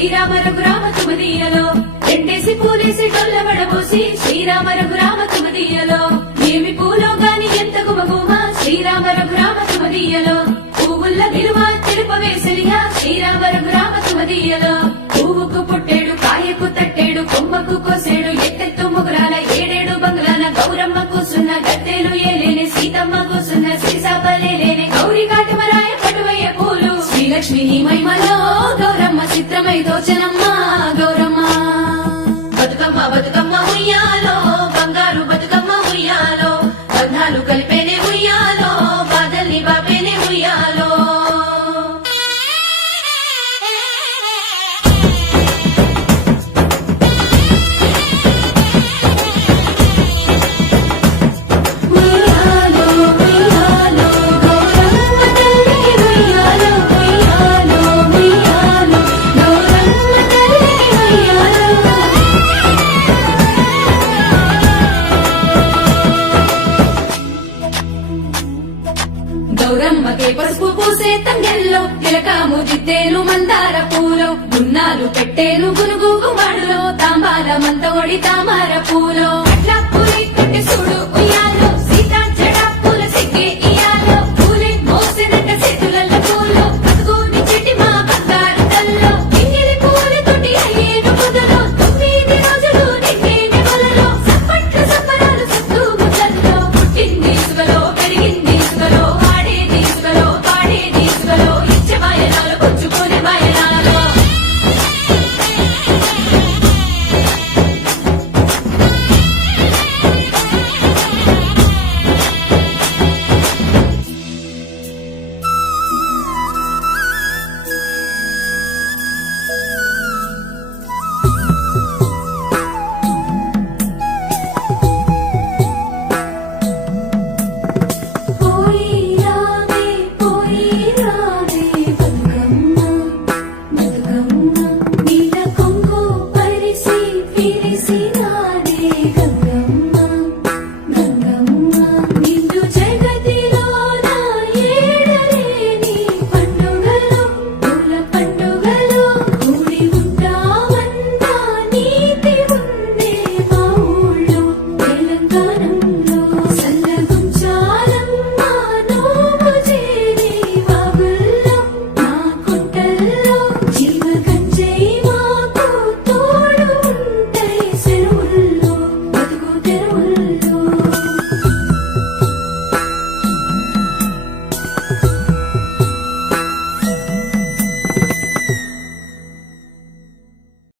శ్రీరామ రఘురామ తుమదీయలో ఎండేసి పూలేసి డొల్ల వడబోసి శ్రీరామ రఘురామ తుమదీయలో ఏమి పూలో గాని ఎంత గుమగుమ శ్రీరామ రఘురామ తుమదీయలో పువ్వుల్ల విలువ తెలుపవేసలిగా శ్రీరామ రఘురామ తుమదీయలో పువ్వుకు పుట్టేడు కాయకు తట్టేడు కొమ్మకు కోసేడు ఎత్తెత్తు ముగురాల ఏడేడు బంగ్లాల గౌరమ్మ కూసున్న గద్దెలు ఏలేని సీతమ్మ కూసున్న సీసాపలేలేని గౌరీ కాటమరాయ కటువయ్య పూలు శ్రీలక్ష్మి నీ మహిమలో గౌరమ్మ చిత్రమై దోచనమ్మ గౌరమ్మ బతుకమ్మ బతుకమ్మ ఉయ్యాలో బంగారు బతుకమ్మ ఉయ్యాలో బంధాలు కలిపేనే ఉయ్యాలో బాధల్ని బాపేనే ఉయ్యాలో గౌరమ్మకే పసుపు పూసే తంగెల్లో తిలకాము దిద్దేను మందార పూలో గున్నాలు పెట్టేను గునుగు గుమ్మడిలో తాంబాల మంత ఒడి తామర పూలో